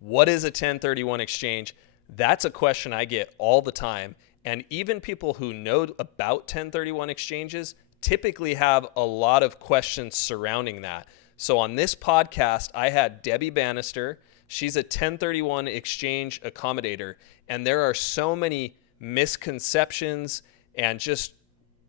What is a 1031 exchange? That's a question I get all the time. And even people who know about 1031 exchanges typically have a lot of questions surrounding that. So on this podcast, I had Debbie Bannister. She's a 1031 exchange accommodator. And there are so many misconceptions and just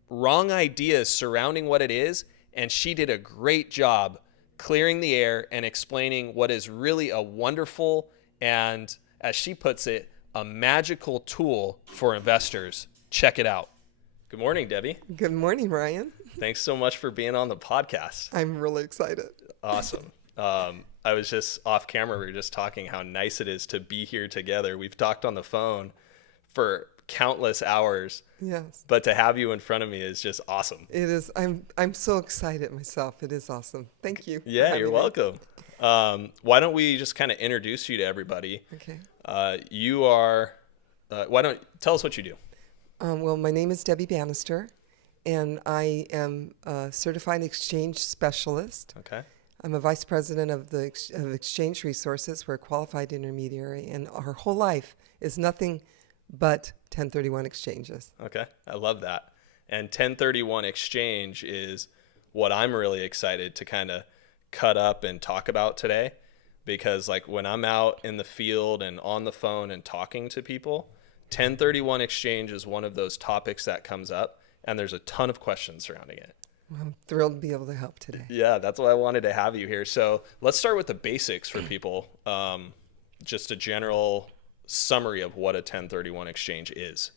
wrong ideas surrounding what it is. And she did a great job clearing the air and explaining what is really a wonderful and, as she puts it, a magical tool for investors. Check it out. Good morning, Debbie. Good morning, Ryan. Thanks so much for being on the podcast. I'm really excited. Awesome. I was just off camera. We were just talking how nice it is to be here together. We've talked on the phone for countless hours. Yes. But to have you in front of me is just awesome. It is. I'm so excited myself. It is awesome. Thank you. Yeah, you're welcome. Why don't we just kind of introduce you to everybody? Okay. You are, why don't tell us what you do? Well, my name is Debbie Bannister, and I am a certified exchange specialist. Okay. I'm a vice president of of Exchange Resources. We're a qualified intermediary, and our whole life is nothing but 1031 exchanges. Okay. I love that. And 1031 exchange is what I'm really excited to kind of cut up and talk about today, because like when I'm out in the field and on the phone and talking to people, 1031 exchange is one of those topics that comes up, and there's a ton of questions surrounding it. I'm thrilled to be able to help today. Yeah, that's why I wanted to have you here. So let's start with the basics for people. Just a general summary of what a 1031 exchange is.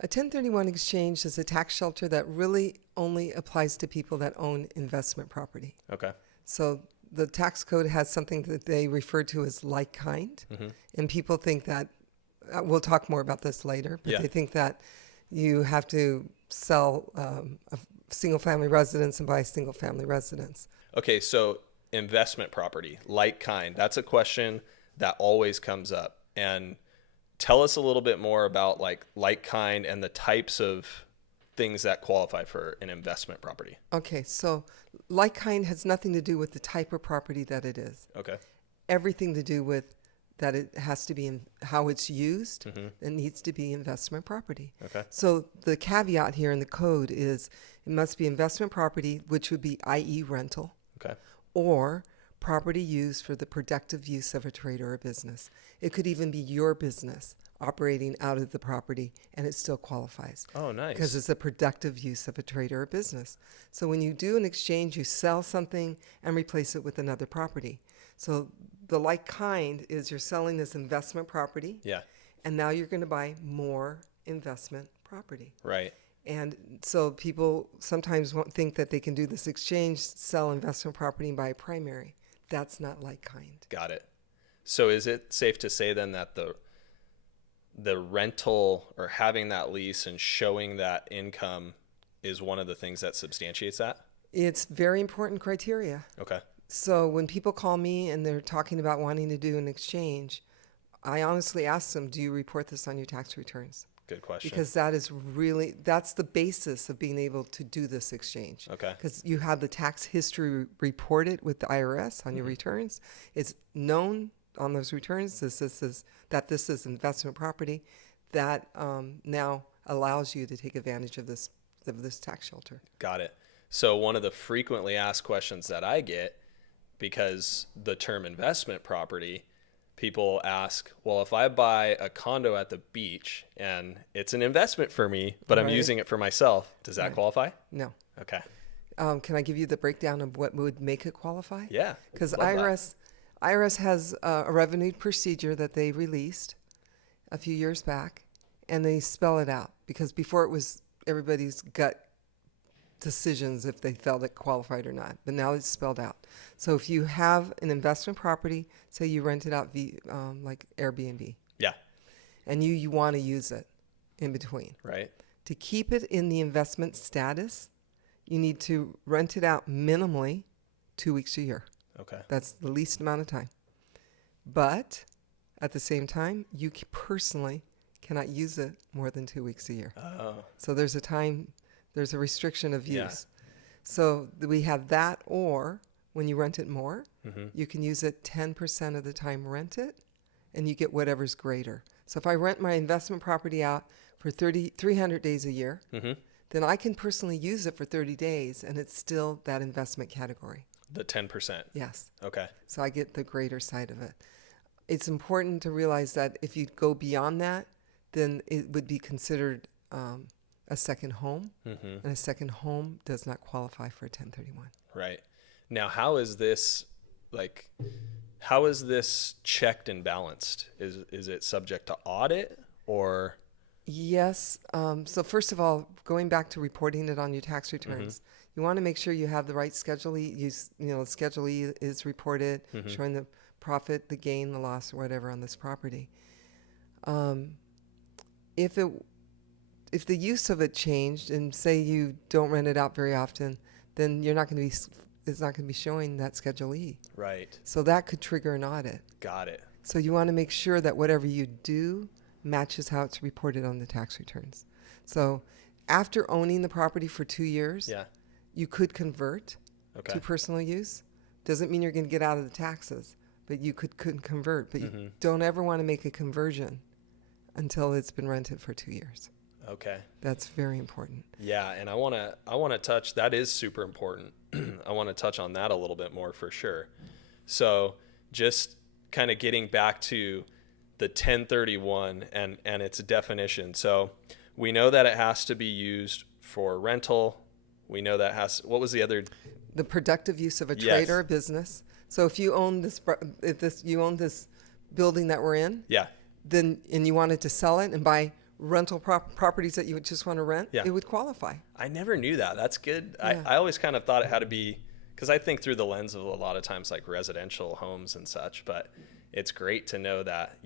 A 1031 exchange is a tax shelter that really only applies to people that own investment property. Okay. So the tax code has something that they refer to as like kind. Mm-hmm. And people think that, we'll talk more about this later, but Yeah. they think that you have to sell a single family residence and buy a single family residence. Okay, so investment property, like kind, that's a question that always comes up. And tell us a little bit more about like kind and the types of things that qualify for an investment property. Okay, so like kind has nothing to do with the type of property that it is. Okay. Everything to do with that it has to be in how it's used. Mm-hmm. It needs to be investment property. Okay. So the caveat here in the code is it must be investment property, which would be i.e. rental, Okay. or property used for the productive use of a trade or a business. It could even be your business operating out of the property, and it still qualifies. Oh, nice. Because it's a productive use of a trade or a business. So when you do an exchange, you sell something and replace it with another property. So the like kind is you're selling this investment property, Yeah. and now you're going to buy more investment property. Right. And so people sometimes won't think that they can do this exchange, sell investment property and buy a primary. That's not like kind. Got it. So is it safe to say then that the rental or having that lease and showing that income is one of the things that substantiates that? It's very important criteria. Okay. So when people call me and they're talking about wanting to do an exchange, I honestly ask them, do you report this on your tax returns? Good question. Because that's the basis of being able to do this exchange. Okay. Because you have the tax history reported with the IRS on your returns. It's known on those returns this is investment property that now allows you to take advantage of this tax shelter. Got it. So one of the frequently asked questions that I get, because the term investment property, people ask, well, if I buy a condo at the beach and it's an investment for me, but I'm Right. using it for myself, does that Right. qualify? No. Okay. Can I give you the breakdown of what would make it qualify? Yeah. Because love that. IRS has a revenue procedure that they released a few years back, and they spell it out. Because before it was everybody's gut decisions if they felt it qualified or not. But now it's spelled out. So if you have an investment property, say you rent it out like Airbnb, Yeah. and you want to use it in between. Right. To keep it in the investment status, you need to rent it out minimally 2 weeks a year. Okay. That's the least amount of time. But at the same time, you personally cannot use it more than 2 weeks a year. Oh. So there's a restriction of use. Yeah. So we have that, or when you rent it more, Mm-hmm. you can use it 10% of the time rent it, and you get whatever's greater. So if I rent my investment property out for 300 days a year, then I can personally use it for 30 days, and it's still that investment category. The 10%. Yes. Okay. So I get the greater side of it. It's important to realize that if you go beyond that, then it would be considered a second home, and a second home does not qualify for a 1031. Right. Now, how is this checked and balanced? Is it subject to audit or? Yes. So first of all, going back to reporting it on your tax returns, you want to make sure you have the right Schedule E. Schedule E is reported, showing the profit, the gain, the loss, or whatever on this property. If the use of it changed, and say you don't rent it out very often, then you're not going to be. It's not going to be showing that Schedule E. Right. So that could trigger an audit. Got it. So you want to make sure that whatever you do matches how it's reported on the tax returns. So after owning the property for 2 years, you could convert to personal use. Doesn't mean you're going to get out of the taxes, but you could convert. But you don't ever want to make a conversion until it's been rented for 2 years. Okay. That's very important. Yeah, and I want to touch, that is super important. I want to touch on that a little bit more for sure. So just kind of getting back to the 1031 and its definition. So we know that it has to be used for rental. We know that what was the other? The productive use of a trade or a business. So if you own this building that we're in, then and you wanted to sell it and buy rental properties that you would just want to rent, it would qualify. I never knew that. That's good. Yeah. I always kind of thought it had to be, because I think through the lens of a lot of times like residential homes and such, but it's great to know that,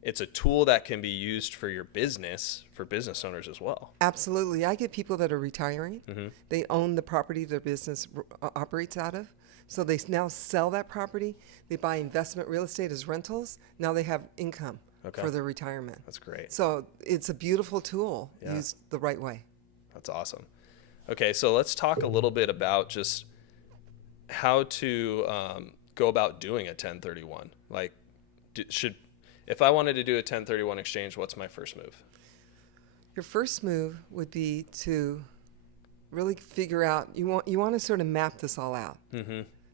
it's a tool that can be used for your business, for business owners as well. Absolutely. I get people that are retiring. They own the property their business operates out of. So they now sell that property. They buy investment real estate as rentals. Now they have income for their retirement. That's great. So it's a beautiful tool used the right way. That's awesome. Okay, so let's talk a little bit about just how to go about doing a 1031. Like, if I wanted to do a 1031 exchange, what's my first move? Your first move would be to really figure out, you want to sort of map this all out.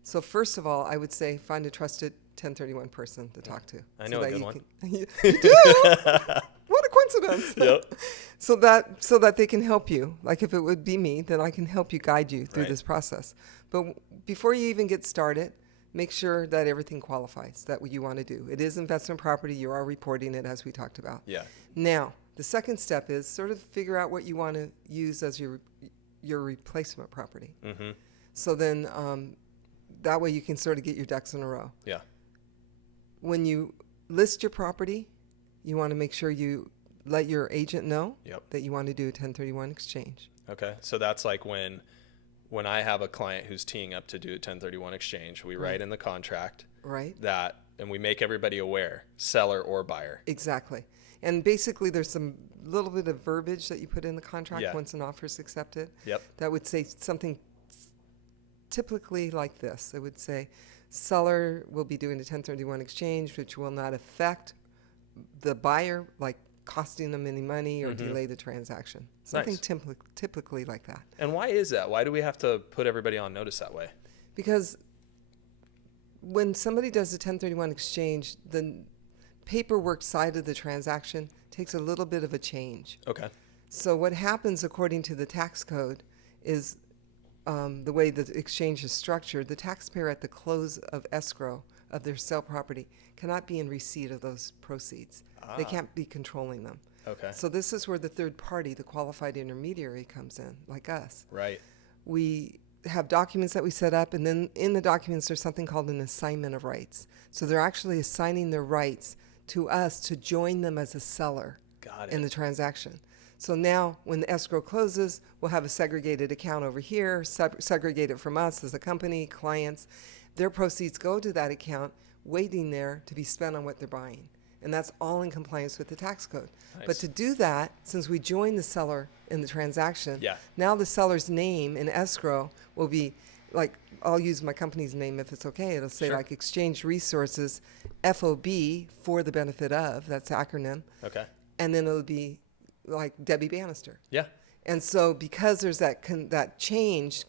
So first of all, I would say find a trusted 1031 person to talk to. I know a good one. You do? What a coincidence. Yep. So that they can help you. Like if it would be me, then I can help you, guide you through this process. But before you even get started, make sure that everything qualifies, that what you want to do. It is investment property. You are reporting it as we talked about. Yeah. Now, the second step is sort of figure out what you want to use as your replacement property. So then that way you can sort of get your ducks in a row. Yeah. When you list your property, you want to make sure you let your agent know that you want to do a 1031 exchange. Okay. So that's like when I have a client who's teeing up to do a 1031 exchange, we write in the contract that, and we make everybody aware, seller or buyer. Exactly. And basically there's some little bit of verbiage that you put in the contract once an offer is accepted. That would say something typically like this. It would say, seller will be doing a 1031 exchange, which will not affect the buyer, like costing them any money or delay the transaction. Something typically like that. And why is that? Why do we have to put everybody on notice that way? Because when somebody does a 1031 exchange, the paperwork side of the transaction takes a little bit of a change. Okay. So what happens according to the tax code is the way the exchange is structured, the taxpayer at the close of escrow of their sale property cannot be in receipt of those proceeds. They can't be controlling them. Okay. So this is where the third party, the qualified intermediary, comes in, like us. Right. We have documents that we set up, and then in the documents there's something called an assignment of rights. So they're actually assigning their rights to us to join them as a seller in the transaction. So now when the escrow closes, we'll have a segregated account over here, segregated from us as a company, clients. Their proceeds go to that account, waiting there to be spent on what they're buying. And that's all in compliance with the tax code. Nice. But to do that, since we join the seller in the transaction, now the seller's name in escrow will be, like, I'll use my company's name if it's okay. It'll say like Exchange Resources FOB, for the benefit of, that's the acronym. Okay. And then it'll be like Debbie Bannister. Yeah. And so because there's that change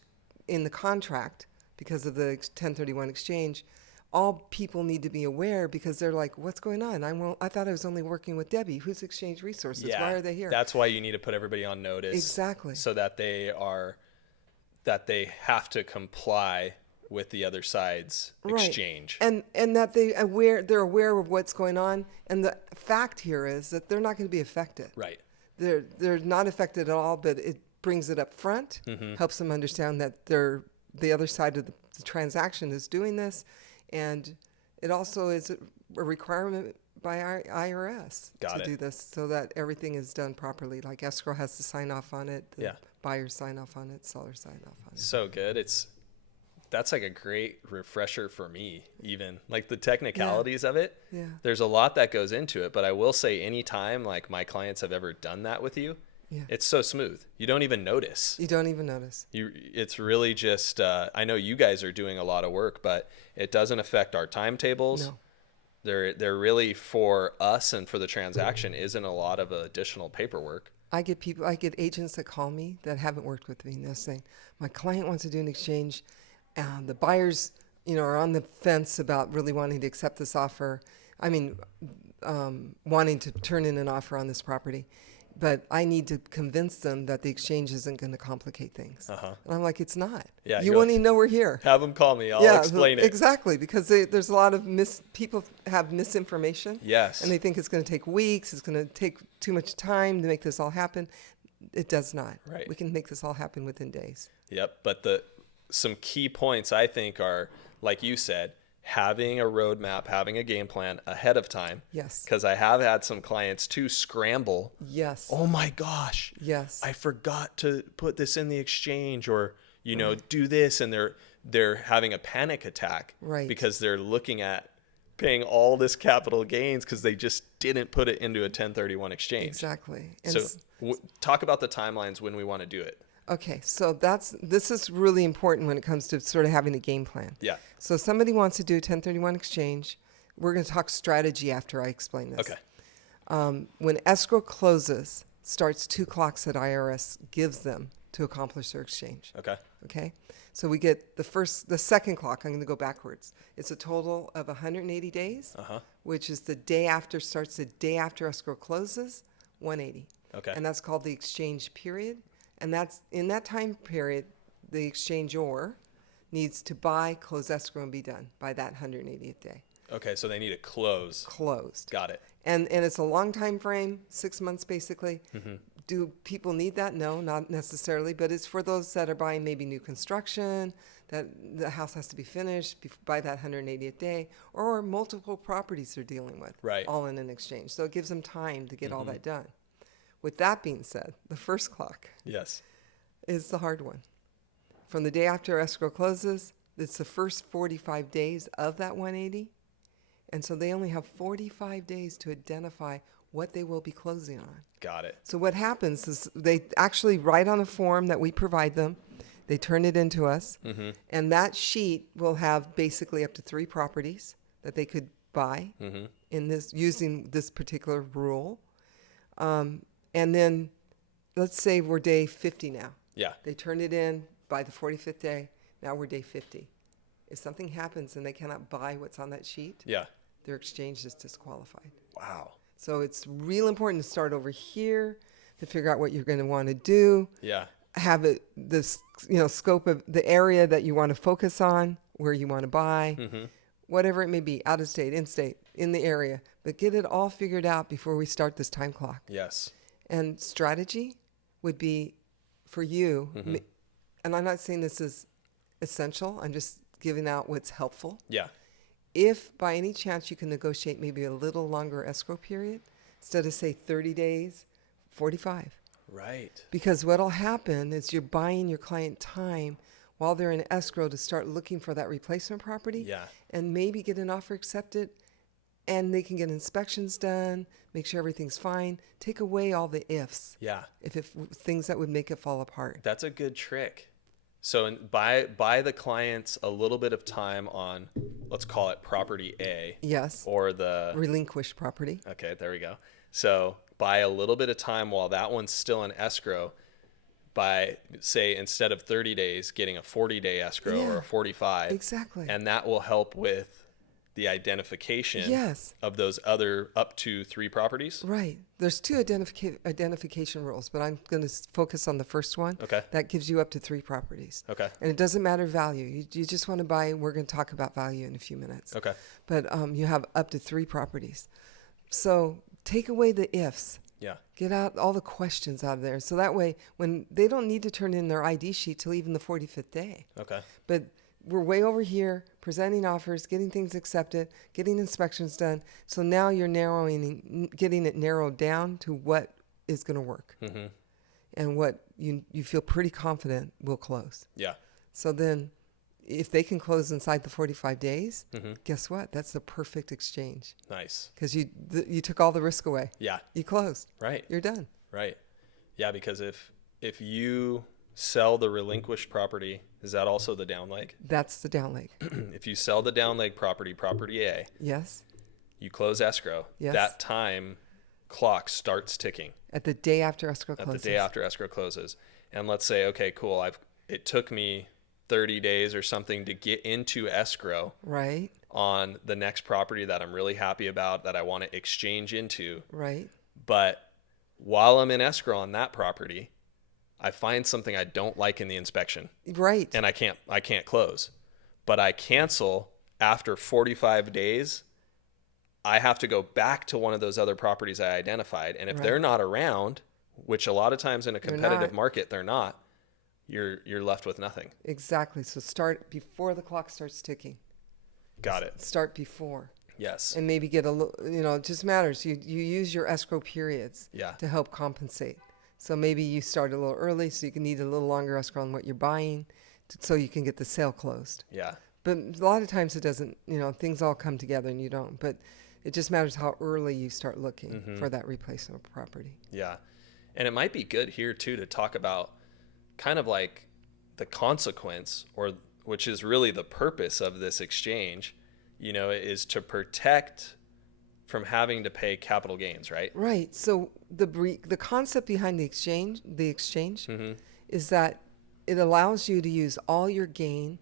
in the contract because of the 1031 exchange, all people need to be aware, because they're like, what's going on? I thought I was only working with Debbie. Who's Exchange Resources? Yeah. Why are they here? That's why you need to put everybody on notice. Exactly. So that they have to comply with the other side's exchange. And that they're aware of what's going on. And the fact here is that they're not going to be affected. Right. They're not affected at all, but it brings it up front, helps them understand that the other side of the transaction is doing this, and it also is a requirement by our IRS to do this, so that everything is done properly. Like escrow has to sign off on it, the buyers sign off on it, sellers sign off on it. So good. That's like a great refresher for me, even like the technicalities of it. Yeah. There's a lot that goes into it, but I will say anytime like my clients have ever done that with you, it's so smooth. You don't even notice. It's really just, I know you guys are doing a lot of work, but it doesn't affect our timetables. No. They're really for us and for the transaction isn't a lot of additional paperwork. I get agents that call me that haven't worked with me, and they're saying, my client wants to do an exchange. The buyers, are on the fence about really wanting to accept this offer. I mean, wanting to turn in an offer on this property. But I need to convince them that the exchange isn't going to complicate things. And I'm like, it's not. Yeah, you won't even know we're here. Have them call me. I'll explain it. Exactly, because there's a lot of people have misinformation. Yes. And they think it's going to take weeks. It's going to take too much time to make this all happen. It does not. Right. We can make this all happen within days. Yep. But some key points I think are, like you said, having a roadmap, having a game plan ahead of time. Yes. Because I have had some clients too scramble. Yes. Oh my gosh. Yes. I forgot to put this in the exchange, or do this, and they're having a panic attack. Right. Because they're looking at paying all this capital gains because they just didn't put it into a 1031 exchange. Exactly. And so talk about the timelines when we want to do it. Okay, so this is really important when it comes to sort of having a game plan. Yeah. So if somebody wants to do a 1031 exchange, we're going to talk strategy after I explain this. Okay. When escrow closes, starts 2 clocks that IRS gives them to accomplish their exchange. Okay. Okay. So we get the second clock. I'm going to go backwards. It's a total of 180 days, which is the day after escrow closes, 180. Okay. And that's called the exchange period. And that's in that time period, the exchanger needs to buy, close escrow, and be done by that 180th day. Okay, so they need to close. Closed. Got it. And it's a long time frame, 6 months basically. Do people need that? No, not necessarily. But it's for those that are buying maybe new construction, that the house has to be finished by that 180th day, or multiple properties they're dealing with, right, all in an exchange. So it gives them time to get all that done. With that being said, the first clock is the hard one. From the day after escrow closes, it's the first 45 days of that 180. And so they only have 45 days to identify what they will be closing on. Got it. So what happens is they actually write on a form that we provide them. They turn it into us. And that sheet will have basically up to 3 properties that they could buy in this using this particular rule. And then let's say we're day 50 now. Yeah. They turn it in by the 45th day. Now we're day 50. If something happens and they cannot buy what's on that sheet, their exchange is disqualified. Wow. So it's real important to start over here to figure out what you're going to want to do. Yeah. Have it scope of the area that you want to focus on, where you want to buy, whatever it may be, out of state, in state, in the area. But get it all figured out before we start this time clock. Yes. And strategy would be for you, and I'm not saying this is essential, I'm just giving out what's helpful. Yeah. If by any chance you can negotiate maybe a little longer escrow period, instead of say 30 days, 45. Right. Because what'll happen is you're buying your client time while they're in escrow to start looking for that replacement property and maybe get an offer accepted, and they can get inspections done, make sure everything's fine, take away all the ifs. Yeah. If things that would make it fall apart. That's a good trick. So buy the clients a little bit of time on, let's call it property A, Yes. or the, Relinquished property. okay, there we go. So buy a little bit of time while that one's still in escrow, by, say, instead of 30 days, getting a 40-day escrow or Yeah, a 45. exactly. And that will help with the identification Yes. of those other up to 3 properties. Right. There's two identification rules, but I'm going to focus on the first one. Okay. That gives you up to 3 properties. Okay. And it doesn't matter value. You just want to buy. We're going to talk about value in a few minutes. Okay. But you have up to 3 properties. So take away the ifs. Yeah. Get out all the questions out of there. So that way, when they don't need to turn in their ID sheet till even the 45th day. Okay. But we're way over here presenting offers, getting things accepted, getting inspections done. So now you're getting it narrowed down to what is going to work Mm-hmm. and what you feel pretty confident will close. Yeah. So then if they can close inside the 45 days, Mm-hmm. guess what? That's the perfect exchange Nice. because you took all the risk away. Yeah. You closed. Right. You're done. Right. Yeah, because if you sell the relinquished property, is that also the down leg? That's the down leg. If you sell the down leg property, property A, Yes. you close escrow. Yes. That time clock starts ticking At the day after escrow at closes. the day after escrow closes. And let's say, okay, cool. It took me 30 days or something to get into escrow Right. on the next property that I'm really happy about, that I want to exchange into. Right. But while I'm in escrow on that property, I find something I don't like in the inspection, Right. and I can't close. But I cancel after 45 days. I have to go back to one of those other properties I identified, and if Right. they're not around, which a lot of times in a competitive not. market they're not, you're left with nothing. Exactly. So start before the clock starts ticking. Got it. Start before. Yes. And maybe get a little, it just matters. You use your escrow periods Yeah. to help compensate. So maybe you start a little early so you can need a little longer escrow on what you're buying so you can get the sale closed. Yeah. But a lot of times it doesn't, things all come together and you don't. But it just matters how early you start looking Mm-hmm. for that replacement property. Yeah. And it might be good here too to talk about kind of like the consequence, or which is really the purpose of this exchange, is to protect from having to pay capital gains, right? Right. So the concept behind the exchange Mm-hmm. is that it allows you to use all your gain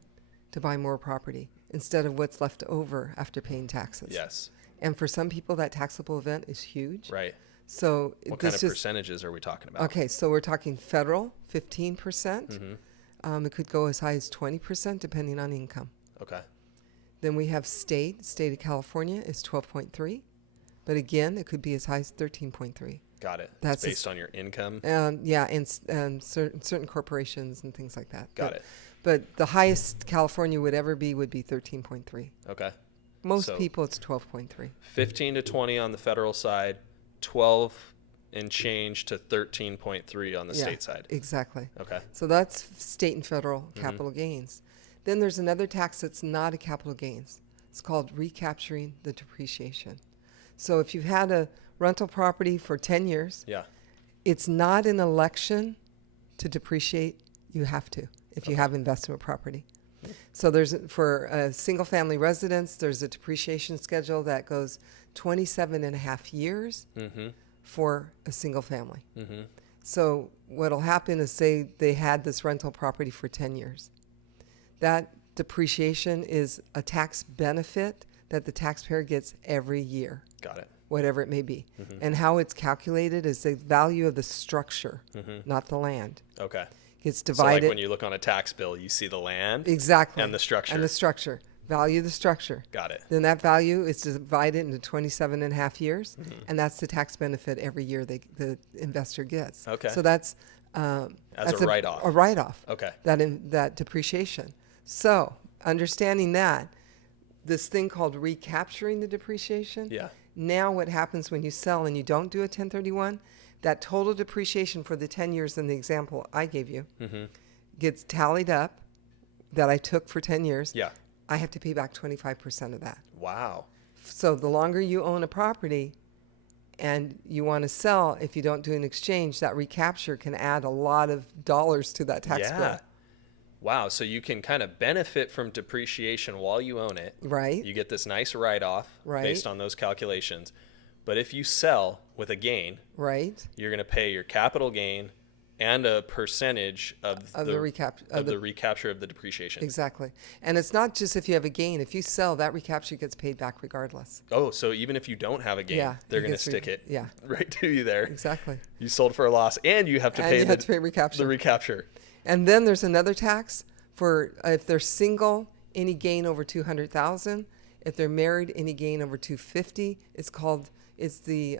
to buy more property instead of what's left over after paying taxes. Yes. And for some people, that taxable event is huge. Right. So What kind of percentages are we talking about? Okay, so we're talking federal, 15%. Mm-hmm. It could go as high as 20% depending on income. Okay. Then we have state of California is 12.3. But again, it could be as high as 13.3. Got it. That's It's based on your income. Yeah, and certain corporations and things like that. Got it. But the highest California would ever be would be 13.3. Okay. Most So- people, it's 12.3. 15 to 20 on the federal side, 12 and change to 13.3 on the Yeah, state side. Exactly. Okay. So that's state and federal capital gains. Then there's another tax that's not a capital gains. It's called recapturing the depreciation. So if you've had a rental property for 10 years, Yeah. it's not an election to depreciate. You have to if you have investment property. So for a single family residence, there's a depreciation schedule that goes 27 and a half years Mm-hmm. for a single family. Mm-hmm. So what'll happen is, say they had this rental property for 10 years. That depreciation is a tax benefit that the taxpayer gets every year, Got it. whatever it may be. Mm-hmm. And how it's calculated is the value of the structure, Mm-hmm. not the land. Okay. It's So like divided. when you look on a tax bill, you see the land Exactly. and the structure. And the structure. Value the structure. Got it. Then that value is divided into 27 and a half years, Mm-hmm. and that's the tax benefit every year the investor gets. Okay. So that's As that's a write-off. A write-off. Okay. That depreciation. So understanding that, this thing called recapturing the depreciation. Yeah. Now what happens when you sell and you don't do a 1031? That total depreciation for the 10 years in the example I gave you Mm-hmm. gets tallied up that I took for 10 years. Yeah. I have to pay back 25% of that. Wow. So the longer you own a property and you want to sell, if you don't do an exchange, that recapture can add a lot of dollars to that tax Yeah. bill. Wow. So you can kind of benefit from depreciation while you own it. Right. You get this nice write-off based on those calculations. But if you sell with a gain, Right. you're going to pay your capital gain and a percentage of the recapture of the depreciation. Exactly. And it's not just if you have a gain. If you sell, that recapture gets paid back regardless. Oh, so even if you don't have a gain, they're going to stick it right to you there. Exactly. You sold for a loss, and you have to pay recapture. The recapture. And then there's another tax for if they're single, any gain over 200,000. If they're married, any gain over 250. It's the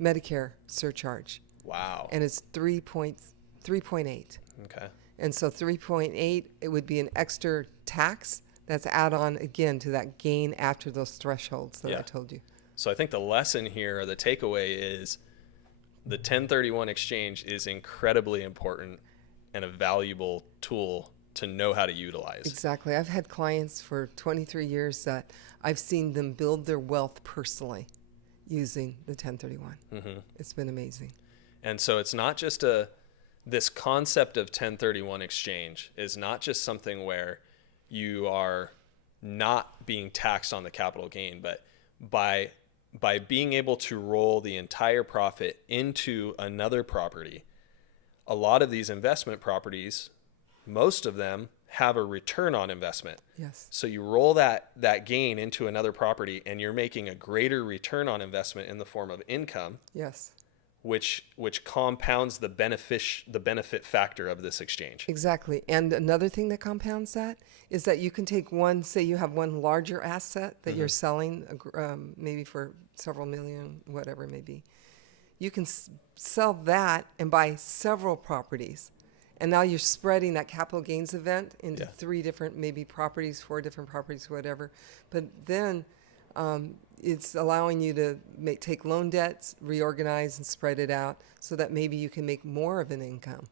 Medicare surcharge. Wow. And it's 3.8. Okay. And so 3.8, it would be an extra tax that's add on again to that gain after those thresholds that I told you. So I think the lesson here, or the takeaway, is the 1031 exchange is incredibly important and a valuable tool to know how to utilize. Exactly. I've had clients for 23 years that I've seen them build their wealth personally using the 1031. Mm-hmm. It's been amazing. And so it's not just this concept of 1031 exchange is not just something where you are not being taxed on the capital gain, but by being able to roll the entire profit into another property, a lot of these investment properties, most of them have a return on investment. Yes. So you roll that gain into another property and you're making a greater return on investment in the form of income. Yes. Which compounds the benefit factor of this exchange. Exactly. And another thing that compounds that is that you can take one, say you have one larger asset that you're selling, maybe for several million, whatever it may be. You can sell that and buy several properties. And now you're spreading that capital gains event into 3 different, maybe properties, 4 different properties, whatever. But then it's allowing you to take loan debts, reorganize and spread it out so that maybe you can make more of an income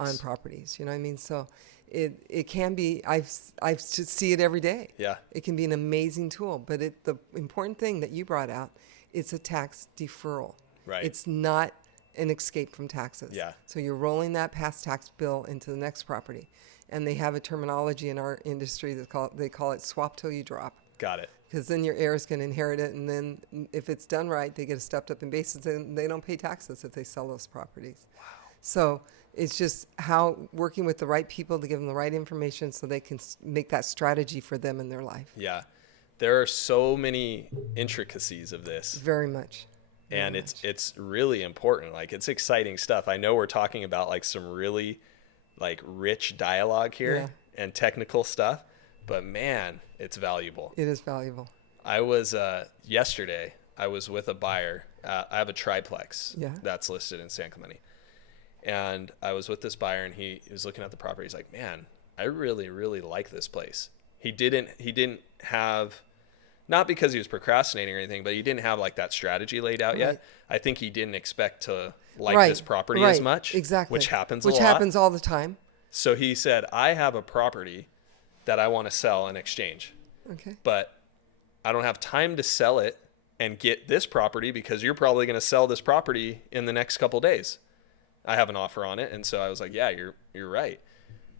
on properties. You know what I mean? So it can be, I just see it every day. Yeah. It can be an amazing tool, but the important thing that you brought out, it's a tax deferral. Right. It's not an escape from taxes. Yeah. So you're rolling that past tax bill into the next property. And they have a terminology in our industry they call it swap till you drop. Got it. Because then your heirs can inherit it, and then if it's done right, they get a stepped up in basis, and they don't pay taxes if they sell those properties. Wow. So it's just how working with the right people to give them the right information so they can make that strategy for them in their life. Yeah. There are so many intricacies of this. Very much. And it's really important. Like, it's exciting stuff. I know we're talking about like some really like rich dialogue here and technical stuff, but man, it's valuable. It is valuable. I was yesterday, I was with a buyer. I have a triplex that's listed in San Clemente. And I was with this buyer, and he was looking at the property. He's like, man, I really, really like this place. He didn't have, not because he was procrastinating or anything, but he didn't have like that strategy laid out yet. I think he didn't expect to like this property as much. Exactly. Which happens a lot. Which happens all the time. So he said, I have a property that I want to sell and exchange. Okay. But I don't have time to sell it and get this property because you're probably going to sell this property in the next couple days. I have an offer on it. And so I was like, yeah, you're right.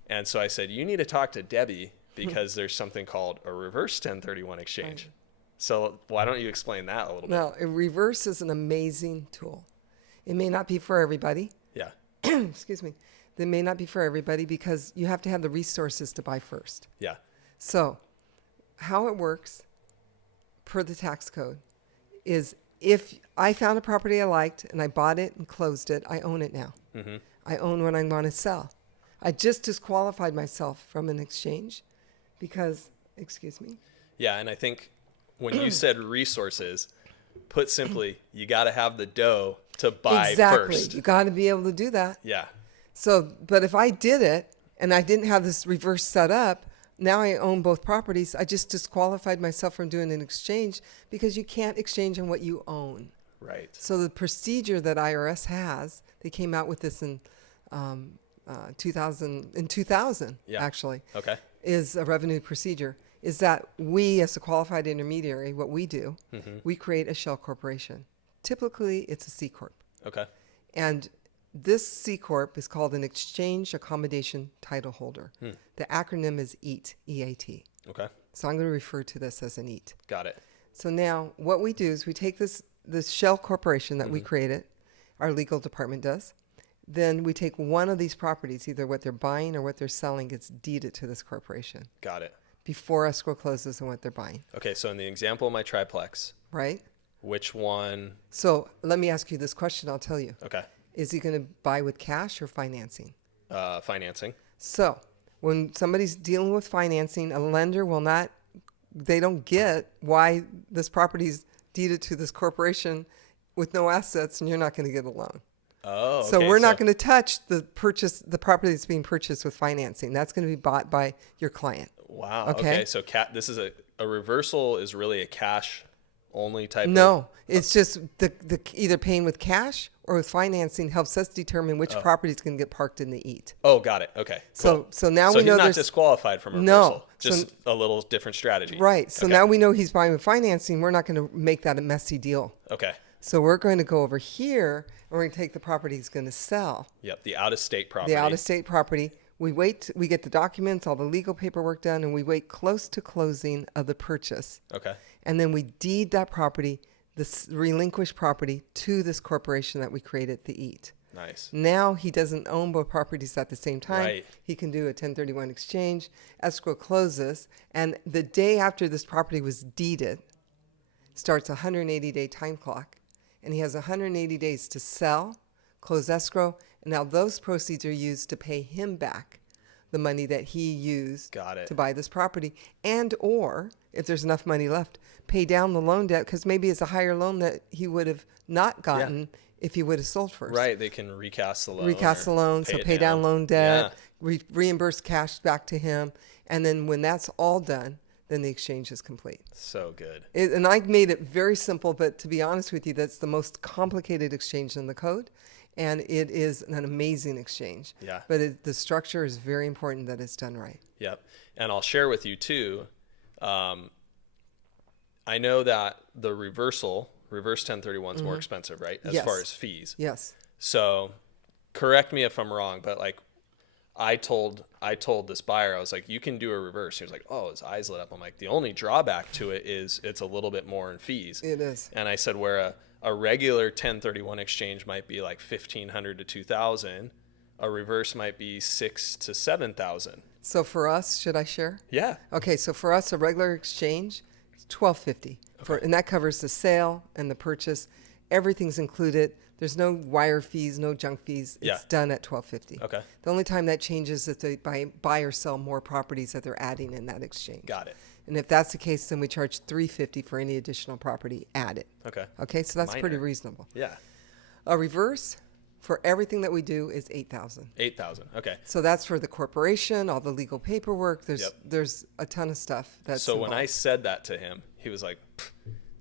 And so I said, you need to talk to Debbie because there's something called a reverse 1031 exchange. Right. So why don't you explain that a little bit? Now, a reverse is an amazing tool. It may not be for everybody. Yeah. Excuse me. It may not be for everybody because you have to have the resources to buy first. Yeah. So how it works per the tax code is if I found a property I liked and I bought it and closed it, I own it now. Mm-hmm. I own what I want to sell. I just disqualified myself from an exchange because, excuse me. Yeah, and I think when you said resources, put simply, you got to have the dough to buy first. You got to be able to do that. Yeah. So, but if I did it and I didn't have this reverse set up, now I own both properties. I just disqualified myself from doing an exchange because you can't exchange on what you own. Right. So the procedure that IRS has, they came out with this in 2000 actually. Okay. Is a revenue procedure. Is that we, as a qualified intermediary, what we do, we create a shell corporation. Typically, it's a C corp. Okay. And This C Corp is called an Exchange Accommodation Title Holder. The acronym is EAT, E-A-T. Okay. So I'm going to refer to this as an EAT. Got it. So now what we do is we take this shell corporation that we created, our legal department does. Then we take one of these properties, either what they're buying or what they're selling gets deeded to this corporation Got it. before escrow closes on what they're buying, Okay. So in the example of my triplex, right? which one? So let me ask you this question, I'll tell you. Okay. Is he going to buy with cash or financing? Financing. So when somebody's dealing with financing, a lender will not, they don't get why this property's deeded to this corporation with no assets and you're not going to get a loan. Oh, okay. So we're not going to touch the property that's being purchased with financing. That's going to be bought by your client. Wow. Okay. Okay. So this is a reversal is really a cash only type No, it's just the either paying with cash or with financing helps us determine which property is going to get parked in the EAT. Oh, got it. Okay. Cool. So now so we know he's not there's disqualified from reversal. No. Just a little different strategy. right. So Okay. now we know he's buying with financing. We're not going to make that a messy deal. Okay. So we're going to go over here and we're going to take the property he's going to sell. Yep. The out-of-state property. The out-of-state property. We wait. We get the documents, all the legal paperwork done, and we wait close to closing of the purchase. Okay. And then we deed that property, this relinquished property, to this corporation that we created, the EAT. Nice. Now he doesn't own both properties at the same time. Right. He can do a 1031 exchange. Escrow closes, and the day after this property was deeded starts a 180-day time clock, and he has 180 days to sell, close escrow, and now those proceeds are used to pay him back the money that he used Got it. to buy this property, and or if there's enough money left, pay down the loan debt, because maybe it's a higher loan that he would have not gotten if he would have sold first. Right. They can recast the loan. Recast the loan, so it pay down loan debt, Yeah. reimburse cash back to him, and then when that's all done, then the exchange is complete. So good. And I made it very simple, but to be honest with you, that's the most complicated exchange in the code, and it is an amazing exchange. Yeah. But the structure is very important that it's done right. Yep. And I'll share with you too. I know that the reverse 1031 is more expensive, right? As Yes. far as fees. Yes. So correct me if I'm wrong, but like I told this buyer, I was like, you can do a reverse. He was like, oh, his eyes lit up. I'm like, the only drawback to it is it's a little bit more in fees. It is. And I said, where a regular 1031 exchange might be like $1,500 to $2,000, a reverse might be $6,000 to $7,000. So for us, should I share? Yeah. Okay, so for us, a regular exchange is $1,250, and that covers the sale and the purchase. Everything's included. There's no wire fees, no junk fees. It's Yeah. done at $1,250. Okay. The only time that changes is if they buy or sell more properties that they're adding in that exchange. Got it. And if that's the case, then we charge $350 for any additional property added. Okay. Okay, so that's pretty Minor. reasonable. Yeah. A reverse for everything that we do is $8,000. 8,000. Okay. So that's for the corporation, all the legal paperwork. Yep. There's a ton of stuff that's So when I involved. said that to him, he was like,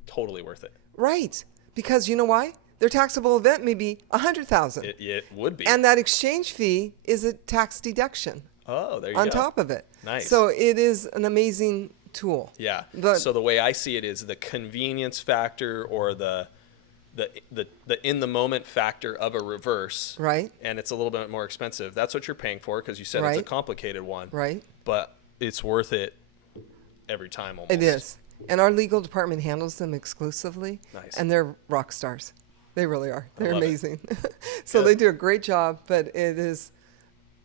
totally worth it. Right, because you know why? Their taxable event may be $100,000, It would be. and that exchange fee is a tax deduction Oh, there you on go. top of it. Nice. So it is an amazing tool. Yeah. But- So the way I see it is the convenience factor or the in the moment factor of a reverse. Right. And it's a little bit more expensive. That's what you're paying for because you said it's a Right. complicated one. Right. But it's worth it every time almost. It is. And our legal department handles them exclusively. Nice. And they're rock stars. They really are. They're love it. amazing. So Good. they do a great job, but it is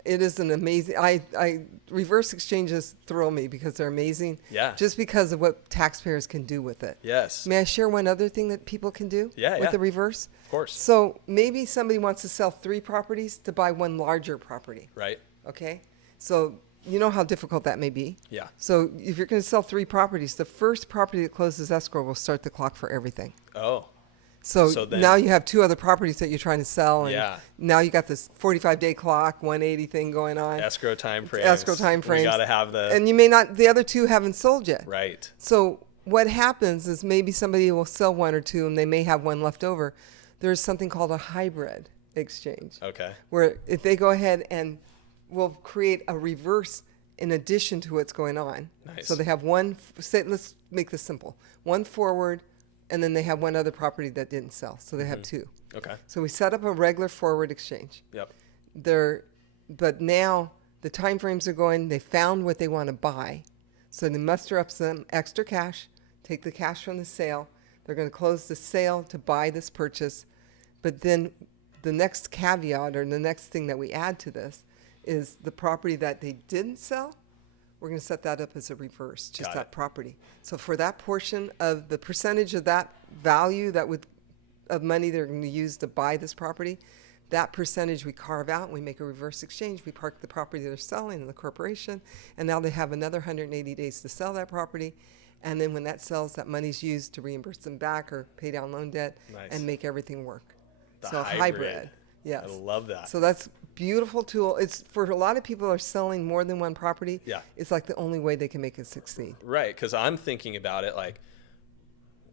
an amazing, reverse exchanges thrill me because they're amazing. Yeah. Just because of what taxpayers can do with it. Yes. May I share one other thing that people can do Yeah, with yeah. the reverse? Of course. So maybe somebody wants to sell 3 properties to buy one larger property. Right. Okay? So you know how difficult that may be. Yeah. So if you're going to sell 3 properties, the first property that closes escrow will start the clock for everything. Oh. So So then- now you have 2 other properties that you're trying to sell, and Yeah. now you got this 45-day clock, 180 thing going on. Escrow time frames. Escrow time frames. We got to have the And the other 2 haven't sold yet. right. So what happens is maybe somebody will sell 1 or 2 and they may have 1 left over. There's something called a hybrid exchange, Okay. where if they go ahead and will create a reverse in addition to what's going on. Nice. So they have let's make this simple. 1 forward, and then they have one other property that didn't sell, so they have two. Okay. So we set up a regular forward exchange. Yep. But now the time frames are going. They found what they want to buy, so they muster up some extra cash, take the cash from the sale. They're going to close the sale to buy this purchase, but then the next caveat or the next thing that we add to this is the property that they didn't sell. We're going to set that up as a reverse, just that property. So for that portion of the percentage of that value of money they're going to use to buy this property, that percentage we carve out and we make a reverse exchange. We park the property they're selling in the corporation, and now they have another 180 days to sell that property. And then when that sells, that money's used to reimburse them back or pay down loan debt and make everything work. The hybrid. Yes. I love that. So that's beautiful tool. It's for a lot of people who are selling more than one property. Yeah. It's like the only way they can make it succeed. Right. Because I'm thinking about it like,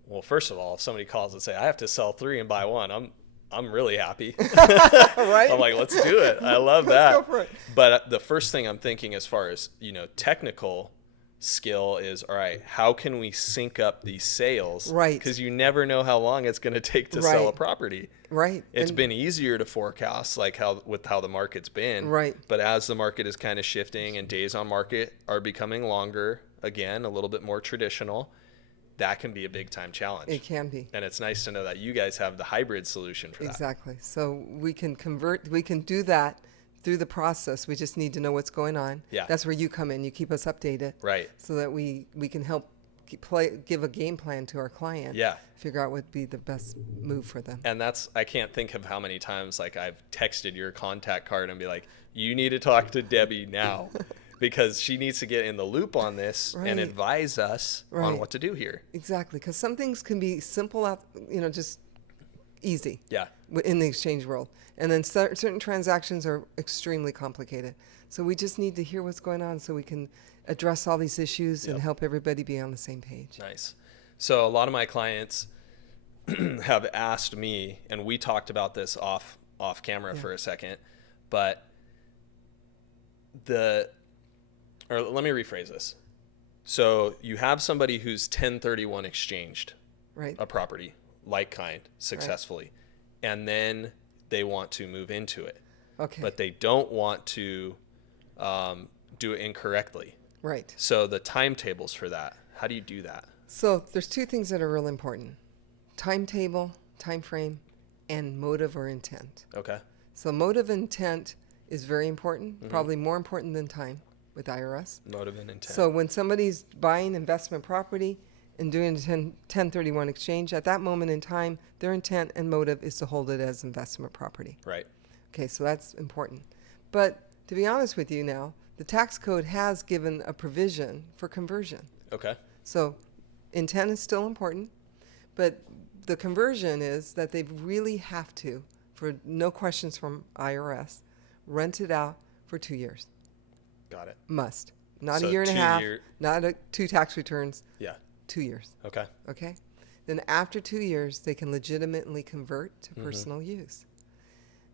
well, first of all, if somebody calls and say I have to sell 3 and buy 1, I'm really happy. Right. I'm like, let's do it. I love that. Let's go for it. But the first thing I'm thinking as far as, technical skill is, all right, how can we sync up these sales? Right. Because you never know how long it's going to take to sell a property. Right. It's been easier to forecast like how the market's been. Right. But as the market is kind of shifting and days on market are becoming longer, again, a little bit more traditional, that can be a big time challenge. It can be. And it's nice to know that you guys have the hybrid solution for that. Exactly. So we can do that through the process. We just need to know what's going on. Yeah. That's where you come in. You keep us updated. Right. So that we can help give a game plan to our client. Yeah. Figure out what would be the best move for them. And I can't think of how many times like I've texted your contact card and be like, you need to talk to Debbie now because she needs to get in the loop on this and advise us on what to do here. Exactly. Because some things can be simple, just easy. Yeah. In the exchange world. And then certain transactions are extremely complicated. So we just need to hear what's going on so we can address all these issues and help everybody be on the same page. Nice. So a lot of my clients have asked me, and we talked about this off camera for a second, but let me rephrase this. So you have somebody who's 1031 exchanged a property, like kind, successfully, and then they want to move into it. Okay. But they don't want to do it incorrectly. Right. So the timetables for that, how do you do that? So there's 2 things that are real important. Timetable, time frame, and motive or intent. Okay. So motive intent is very important, probably more important than time with IRS. Motive and intent. So when somebody's buying investment property and doing a 1031 exchange, at that moment in time, their intent and motive is to hold it as investment property. Right. Okay, so that's important. But to be honest with you now, the tax code has given a provision for conversion. Okay. So intent is still important, but the conversion is that they really have to, for no questions from IRS, rent it out for 2 years. Got it. Must. Not So a year and a 2 half, year- not 2 tax returns, Yeah. 2 years. Okay. Okay? Then after 2 years, they can legitimately convert to personal use.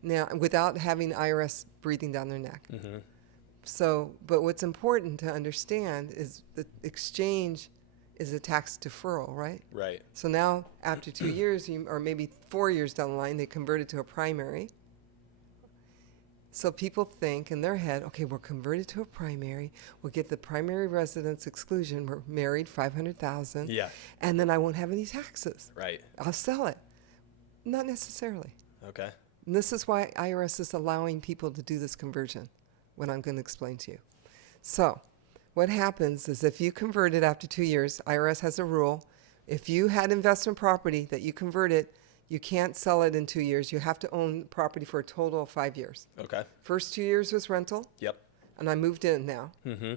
Now, without having IRS breathing down their neck. So, but what's important to understand is the exchange is a tax deferral, right? Right. So now, after 2 years, or maybe 4 years down the line, they convert it to a primary. So people think in their head, okay, we're converted to a primary. We'll get the primary residence exclusion. We're married, $500,000. Yeah. And then I won't have any taxes. Right. I'll sell it. Not necessarily. Okay. And this is why IRS is allowing people to do this conversion, what I'm going to explain to you. So what happens is if you convert it after 2 years, IRS has a rule. If you had investment property that you converted, you can't sell it in 2 years. You have to own property for a total of 5 years. Okay. First 2 years was rental, Yep. and I moved in now.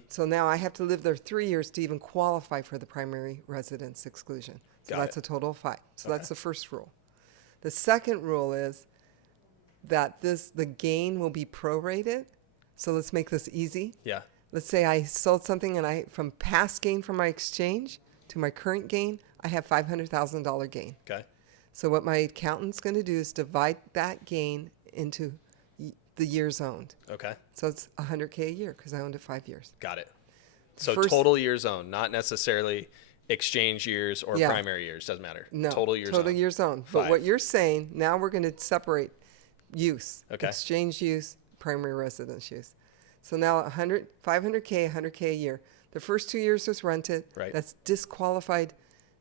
So now I have to live there 3 years to even qualify for the primary residence exclusion. So Got that's it. a total of 5. So Okay. that's the first rule. The second rule is that the gain will be prorated. So let's make this easy. Yeah. Let's say I sold something and from past gain from my exchange to my current gain, I have $500,000 gain. Okay. So what my accountant's going to do is divide that gain into the years owned. Okay. So it's $100K a year because I owned it 5 years. Got it. So First- total years owned, not necessarily exchange years or Yeah. primary years, doesn't matter. No. Total years Total owned. years owned. But 5. what you're saying, now we're going to separate use. Okay. Exchange use, primary residence use. So now 500K, 100K a year. The first 2 years was rented. Right. That's disqualified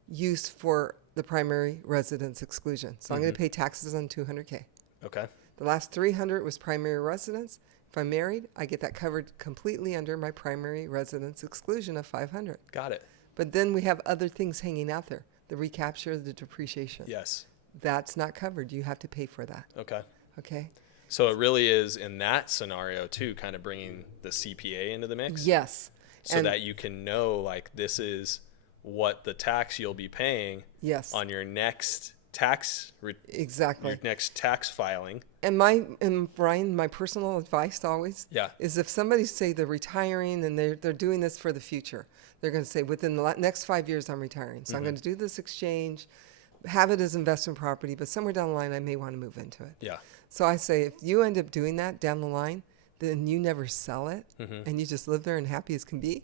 use for the primary residence exclusion. So I'm going to pay taxes on 200K. Okay. The last 300 was primary residence. If I'm married, I get that covered completely under my primary residence exclusion of 500. Got it. But then we have other things hanging out there. The recapture, the depreciation. Yes. That's not covered. You have to pay for that. Okay. Okay? So it really is in that scenario too, kind of bringing the CPA into the mix. Yes. So And that you can know, like, this is what the tax you'll be paying yes. on your next Exactly. your next tax filing. And Brian, my personal advice always Yeah. is if somebody say they're retiring and they're doing this for the future, they're going to say within the next 5 years I'm retiring. So I'm going to do this exchange, have it as investment property, but somewhere down the line I may want to move into it. Yeah. So I say if you end up doing that down the line, then you never sell it and you just live there and happy as can be.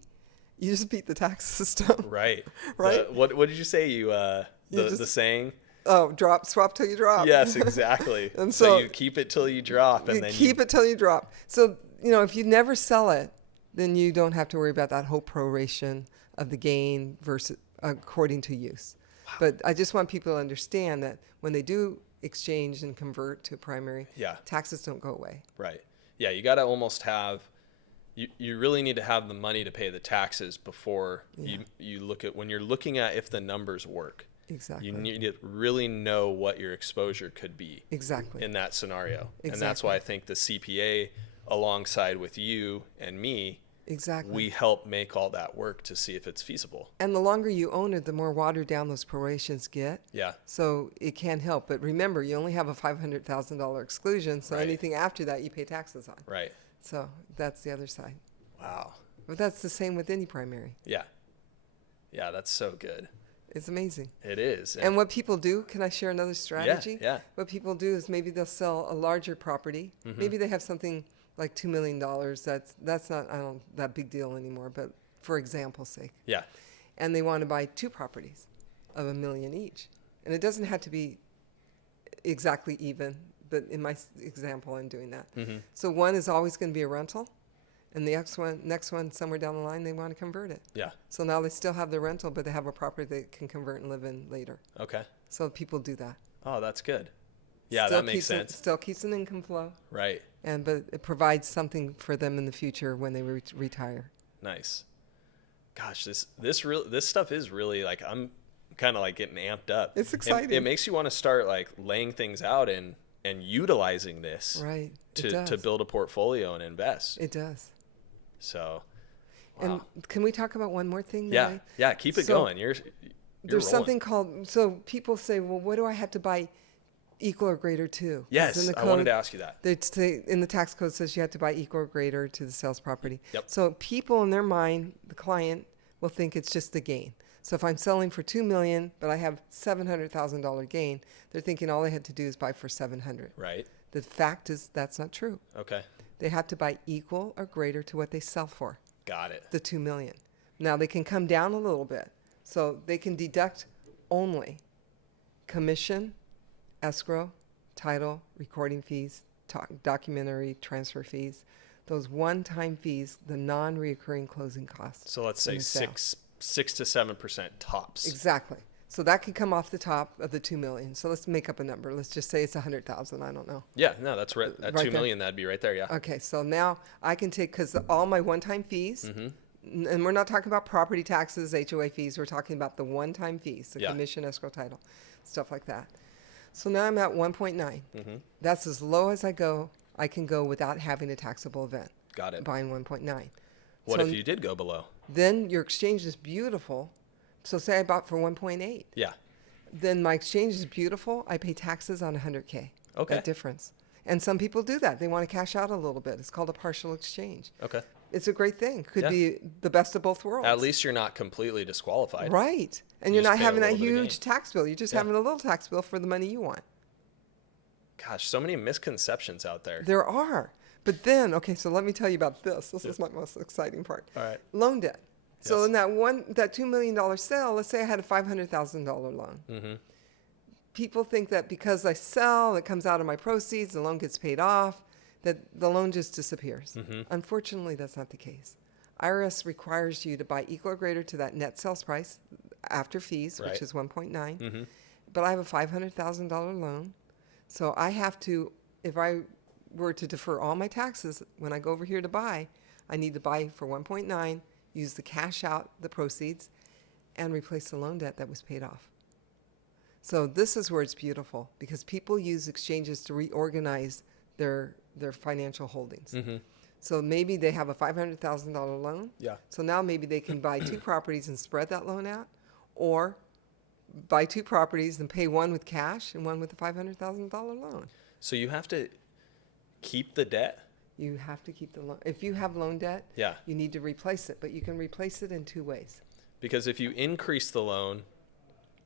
You just beat the tax system. Right. Right? What did you say? The saying? Oh, swap till you drop. Yes, exactly. And so so you keep it till you drop, and you then keep it till you drop. So, if you never sell it, then you don't have to worry about that whole proration of the gain versus according to use. Wow. But I just want people to understand that when they do exchange and convert to primary, taxes don't go away. Right. Yeah, you got to almost have. You really need to have the money to pay the taxes before you look at, when you're looking at if the numbers work. Exactly. You need to really know what your exposure could be. Exactly. In that scenario. Exactly. And that's why I think the CPA, alongside with you and me, exactly, we help make all that work to see if it's feasible. And the longer you own it, the more watered down those prorations get. Yeah. So it can help. But remember, you only have a $500,000 exclusion, so anything after that you pay taxes on. Right. So that's the other side. Wow. But that's the same with any primary. Yeah. Yeah, that's so good. It's amazing. It is. And what people do, can I share another strategy? Yeah. What people do is maybe they'll sell a larger property. Maybe they have something like $2 million. That's not that big deal anymore, but for example's sake. Yeah. And they want to buy 2 properties of $1 million each. And it doesn't have to be exactly even, but in my example, I'm doing that. So one is always going to be a rental. And the next one, somewhere down the line, they want to convert it. Yeah. So now they still have the rental, but they have a property they can convert and live in later. Okay. So people do that. Oh, that's good. Yeah, Still that makes sense. Still keeps an income flow. Right. But it provides something for them in the future when they retire. Nice. Gosh, this stuff is really, like, I'm kind of like getting amped up. It's exciting. It makes you want to start like laying things out and utilizing this Right. to build a portfolio and invest. It does. So, wow. And can we talk about one more thing? Yeah. Keep it going. You're there's rolling. something called, so people say, well, what do I have to buy equal or greater to? Yes, I wanted to ask you that. In the tax code says you have to buy equal or greater to the sales property. Yep. So people in their mind, the client will think it's just the gain. So if I'm selling for $2 million, but I have $700,000 gain, they're thinking all they had to do is buy for $700,000. Right. The fact is that's not true. Okay. They have to buy equal or greater to what they sell for. Got it. The $2 million. Now they can come down a little bit. So they can deduct only commission, escrow, title, recording fees, documentary transfer fees, those one-time fees, the non-reoccurring closing costs. So let's say 6 to 7% tops. Exactly. So that could come off the top of the $2 million. So let's make up a number. Let's just say it's $100,000. I don't know. Yeah, no, that's right. At Right $2 million, that'd be right there. Yeah. Okay, so now I can take, because all my one-time fees, and we're not talking about property taxes, HOA fees. We're talking about the one-time fees, the commission, escrow, title, stuff like that. So now I'm at 1.9. That's as low as I can go without having a taxable event. Got it. Buying 1.9. What if you did go below? Then your exchange is beautiful. So say I bought for 1.8. Yeah. Then my exchange is beautiful. I pay taxes on 100K. Okay. That difference. And some people do that. They want to cash out a little bit. It's called a partial exchange. Okay. It's a great thing. Could be the best of both worlds. At least you're not completely disqualified. Right. And You you're just not pay a having that little bit of huge tax bill. You're just having a little tax bill for the money you want. Gosh, so many misconceptions out there. There are. But then, okay, so let me tell you about this. This is my most exciting part. All right. Loan debt. So Yes. in that $2 million sale, let's say I had a $500,000 loan. Mm-hmm. People think that because I sell, it comes out of my proceeds, the loan gets paid off, that the loan just disappears. Mm-hmm. Unfortunately, that's not the case. IRS requires you to buy equal or greater to that net sales price after fees, Right. which is 1.9. Mm-hmm. But I have a $500,000 loan, so I have to, if I were to defer all my taxes when I go over here to buy, I need to buy for 1.9, use the cash out, the proceeds, and replace the loan debt that was paid off. So this is where it's beautiful, because people use exchanges to reorganize their financial holdings. Mm-hmm. So maybe they have a $500,000 loan. Yeah. So now maybe they can buy two properties and spread that loan out, or buy two properties and pay one with cash and one with a $500,000 loan. So you have to keep the debt? You have to keep the loan. If you have loan debt, Yeah. you need to replace it, but you can replace it in two ways. Because if you increase the loan,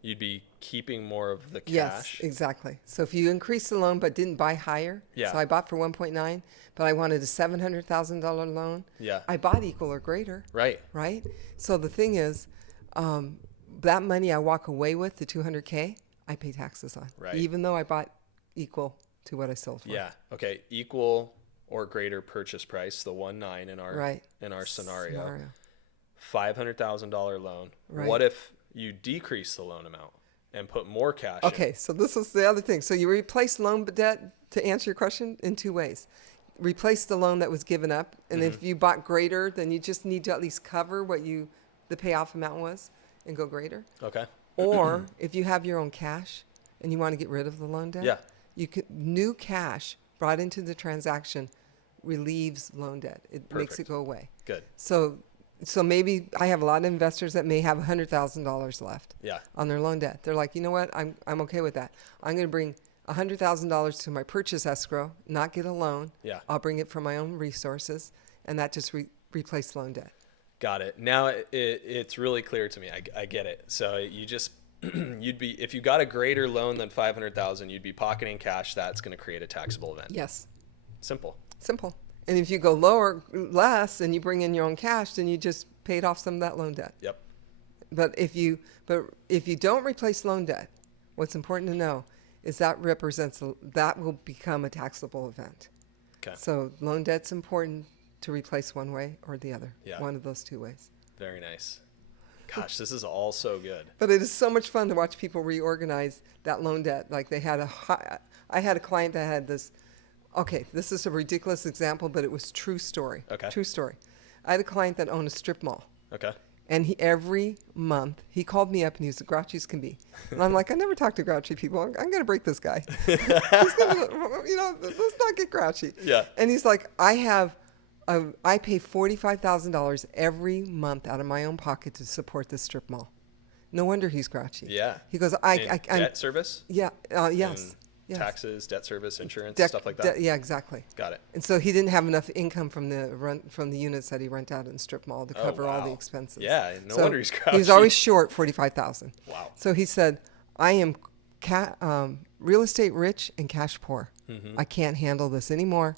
you'd be keeping more of the cash. Yes, exactly. So if you increase the loan but didn't buy higher, Yeah. so I bought for 1.9, but I wanted a $700,000 loan, Yeah. I bought equal or greater, Right. right? So the thing is, that money I walk away with, the $200K, I pay taxes on, Right. even though I bought equal to what I sold for. Yeah. Okay. Equal or greater purchase price, the 1.9 in our Right. scenario. $500,000 loan. Right. What if you decrease the loan amount and put more cash Okay, so this is the other thing. So you replace loan debt, to answer your question, in two ways. Replace the loan that was given up, and Mm-hmm. if you bought greater, then you just need to at least cover what the payoff amount was and go greater. in? Okay. Or if you have your own cash and you want to get rid of the loan debt, Yeah. you could, new cash brought into the transaction relieves loan debt. It makes it Perfect. go away. Good. So maybe I have a lot of investors that may have $100,000 left Yeah. on their loan debt. They're like, you know what? I'm okay with that. I'm going to bring $100,000 to my purchase escrow, not get a loan. Yeah. I'll bring it from my own resources, and that just replace loan debt. Got it. Now it's really clear to me. I get it. So you just you'd be, if you got a greater loan than 500,000, you'd be pocketing cash. That's going to create a taxable event. Yes. Simple. Simple. And if you go less, and you bring in your own cash, then you just paid off some of that loan debt. Yep. But if you don't replace loan debt, what's important to know is that will become a taxable event. Okay. So loan debt's important to replace one way or the other. Yeah. One of those two ways. Very nice. Gosh, this is all so good. But it is so much fun to watch people reorganize that loan debt. Like I had a client that had this. Okay, this is a ridiculous example, but it was true story. Okay. True story. I had a client that owned a strip mall. Okay. And every month, he called me up and he was as grouchy as can be. And I'm like, I never talk to grouchy people. I'm going to break this guy. He's gonna, let's not get grouchy. Yeah. And he's like, I pay $45,000 every month out of my own pocket to support this strip mall. No wonder he's grouchy. Yeah. He goes, And I'm debt service? Yeah. Yes. And Yes. taxes, debt service, insurance, Dec- stuff like that? Yeah, exactly. Got it. And so he didn't have enough income from the units that he rent out in strip mall to Oh, cover all the wow. expenses. Yeah, no So wonder he's He was grouchy. always short $45,000. Wow. So he said, I am real estate rich and cash poor. Mm-hmm. I can't handle this anymore.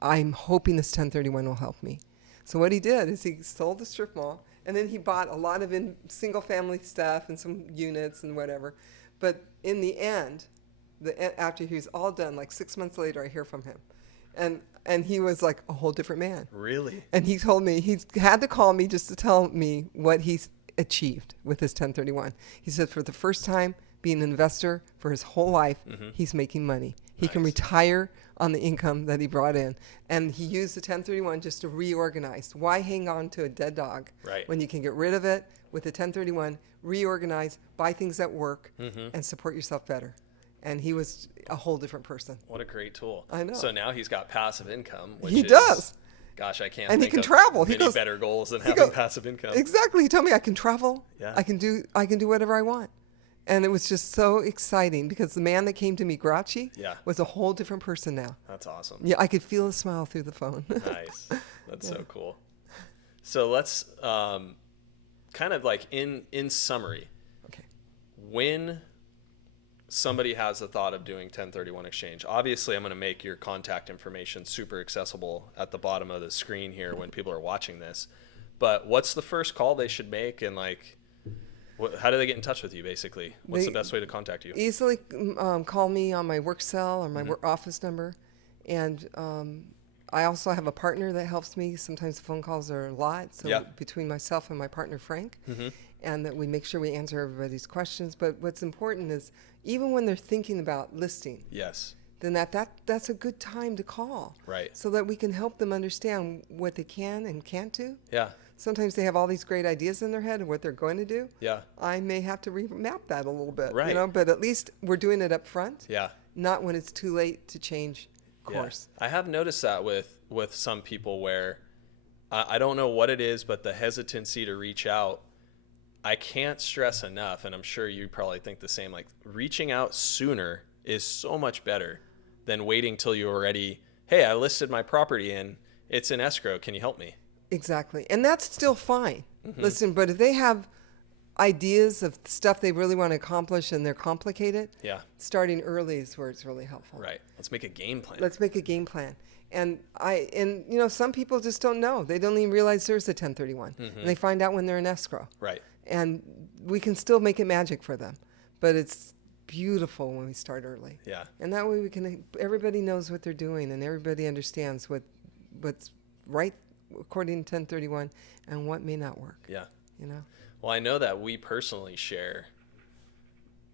I'm hoping this 1031 will help me. So what he did is he sold the strip mall, and then he bought a lot of single family stuff and some units and whatever. But in the end, after he was all done, like 6 months later, I hear from him. And he was like a whole different man. Really? And he told me, he had to call me just to tell me what he's achieved with his 1031. He said for the first time being an investor for his whole life, he's making money. He can Nice. retire on the income that he brought in. And he used the 1031 just to reorganize. Why hang on to a dead dog Right. when you can get rid of it with the 1031, reorganize, buy things that work, and support yourself better? And he was a whole different person. What a great tool. I know. So now he's got passive income, which He is, does. Gosh, I can't And he think can of travel. He many goes- better goals than he having goes- passive income. Exactly. He told me I can travel. Yeah. I can do whatever I want. And it was just so exciting because the man that came to me grouchy Yeah. was a whole different person now. That's awesome. Yeah, I could feel a smile through the phone. Nice. That's so cool. So let's kind of like in summary, Okay. when somebody has the thought of doing 1031 exchange, obviously I'm going to make your contact information super accessible at the bottom of the screen here when people are watching this. But what's the first call they should make, and like, how do they get in touch with you? Basically, what's the best way to contact you? Easily call me on my work cell or my Mm-hmm. work office number, and I also have a partner that helps me. Sometimes the phone calls are a lot, so Yeah. between myself and my partner Frank, Mm-hmm. and that we make sure we answer everybody's questions. But what's important is even when they're thinking about listing, Yes. then that's a good time to call, Right. so that we can help them understand what they can and can't do. Yeah. Sometimes they have all these great ideas in their head of what they're going to do. Yeah. I may have to remap that a little bit, Right. but at least we're doing it up front, Yeah. not when it's too late to change course. Yeah. I have noticed that with some people where I don't know what it is, but the hesitancy to reach out, I can't stress enough, and I'm sure you probably think the same, like reaching out sooner is so much better than waiting till you're ready. Hey, I listed my property and it's in escrow. Can you help me? Exactly. And that's still fine. Mm-hmm. Listen, but if they have ideas of stuff they really want to accomplish and they're complicated, Yeah. starting early is where it's really helpful. Right. Let's make a game plan. Let's make a game plan. And some people just don't know. They don't even realize there's a 1031. Mm-hmm. And they find out when they're in escrow. Right. And we can still make it magic for them. But it's beautiful when we start early. Yeah. And that way everybody knows what they're doing and everybody understands what's right according to 1031 and what may not work. Yeah. You know? Well, I know that we personally share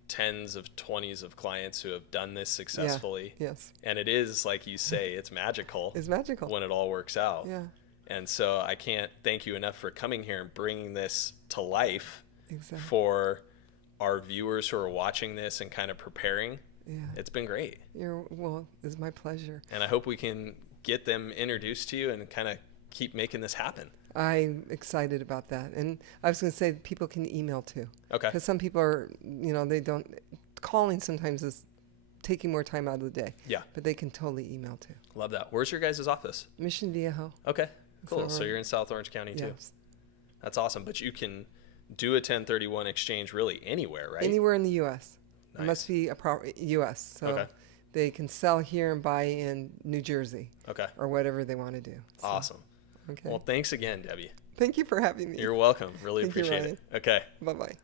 tens of 20s of clients who have done this successfully. Yeah. Yes. And it is, like you say, it's magical. It's magical. When it all works out. Yeah. And so I can't thank you enough for coming here and bringing this to life Exactly. for our viewers who are watching this and kind of preparing. Yeah. It's been great. It's my pleasure. And I hope we can get them introduced to you and kind of keep making this happen. I'm excited about that. And I was going to say people can email too. Okay. Because some people are, they don't, calling sometimes is taking more time out of the day. Yeah. But they can totally email too. Love that. Where's your guys' office? Mission Viejo. Okay. Cool. So So you're in South Orange County too. Yes. That's awesome. But you can do a 1031 exchange really anywhere, right? Anywhere in the U.S. Nice. It must be U.S. So Okay. they can sell here and buy in New Jersey Okay. or whatever they want to do. So, Awesome. Okay. Well, thanks again, Debbie. Thank you for having me. You're welcome. Really Thank you, appreciate it. Okay. Bye-bye.